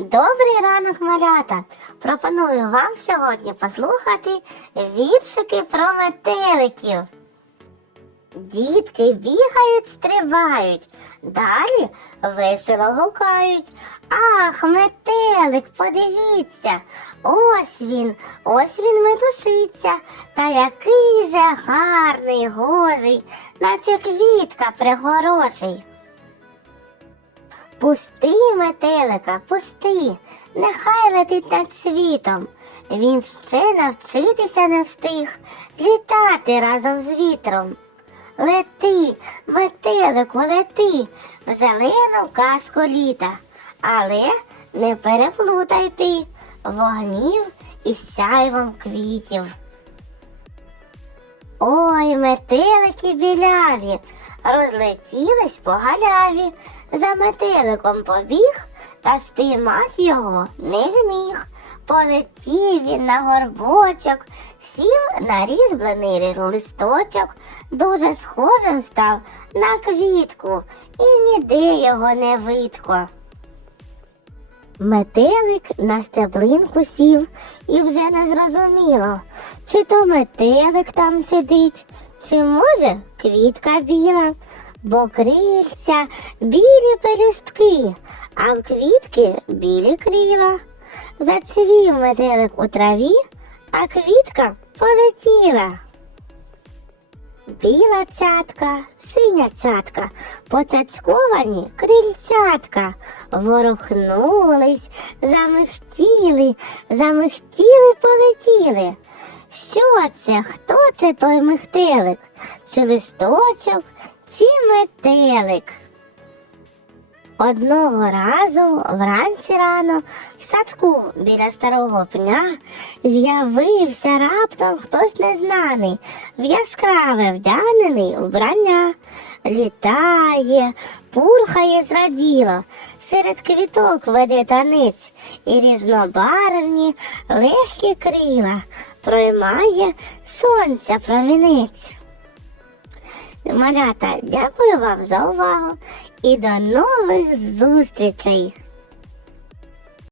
Добрий ранок, малята! Пропоную вам сьогодні послухати віршики про метеликів. Дітки бігають, стрибають, далі весело гукають. Ах, метелик, подивіться, ось він, ось він метушиться, та який же гарний, гожий, наче квітка пригороший. Пусти, метелика, пусти, нехай летить над світом. Він ще навчитися не встиг літати разом з вітром. Лети, метелику, лети в зелену казку літа, але не переплутай ти вогнів із сяйвом квітів. Ой, метелики біляві, розлетілись по галяві, за метеликом побіг, та спіймать його не зміг. Полетів він на горбочок, сів на різьблений листочок, дуже схожим став на квітку, і ніде його не видко. Метелик на стеблинку сів і вже не зрозуміло, чи то метелик там сидить, чи може квітка біла, бо крильця білі пелюстки, а в квітки білі крила. Зацвів метелик у траві, а квітка полетіла. Біла цятка, синя цятка, поцяцьковані крильцятка, ворухнулись, замихтіли, замихтіли, полетіли. Що це? Хто це той михтелик? Чи листочок, чи метелик? Одного разу вранці рано в садку біля старого пня з'явився раптом хтось незнаний, в яскраве вдягнений вбрання. Літає, пурхає зраділо, серед квіток веде танець і різнобарвні легкі крила, проймає сонця проміниць. Малята, дякую вам за увагу і до нових зустрічей!